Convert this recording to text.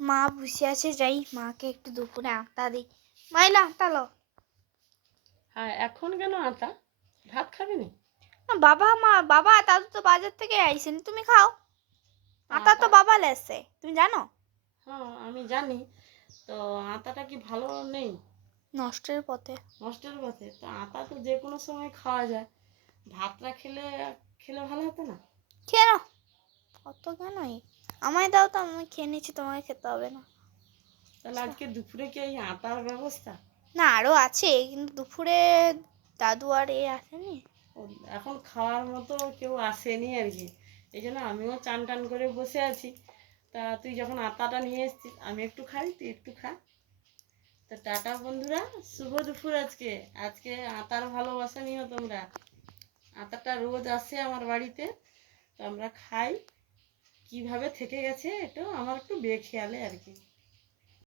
মা বসে আছে, যাই মাকে একটু দুপুরে আটা দিই। মাইলা আটা লো। হ্যাঁ, এখন কেন আটা? ভাত খাবি না? বাবা দাদু তো বাজার থেকে আইসেন, তুমি খাও। আটা তো আটা, বাবা লেছে, তুমি জানো? হ্যাঁ আমি জানি। তো আটাটা কি ভালো নেই? নষ্টের পথে। নষ্টের পথে? তো আটা তো যে কোনো সময় খাওয়া যায়। ভাতটা খেলে খেলে ভালো হতো না? খেয়ে নাও, অত কেনই। আমায় দাও তো, আমি খেয়ে নিচ্ছি, তোমাকে খেতে হবে না। তাহলে আজকে দুপুরে কি এই আটার ব্যবস্থা? না, আরো আছে, কিন্তু দুপুরে দাদু আর এ আসেনি। ও, এখন খাওয়ার মতো কেউ আসেনি আর কি। এই জন্য আমিও চান টান করে বসে আছি। তা তুই যখন আটাটা নিয়ে এসছিস, আমি একটু খাই, তুই একটু খা। তো টাটা বন্ধুরা, শুভ দুপুর। আজকে আজকে আটার ভালোবাসা নিও তোমরা। আটাটা রোজ আসে আমার বাড়িতে, তো আমরা খাই। কিভাবে থেকে গেছে এটা আমার একটু বেখেয়ালে আর কি।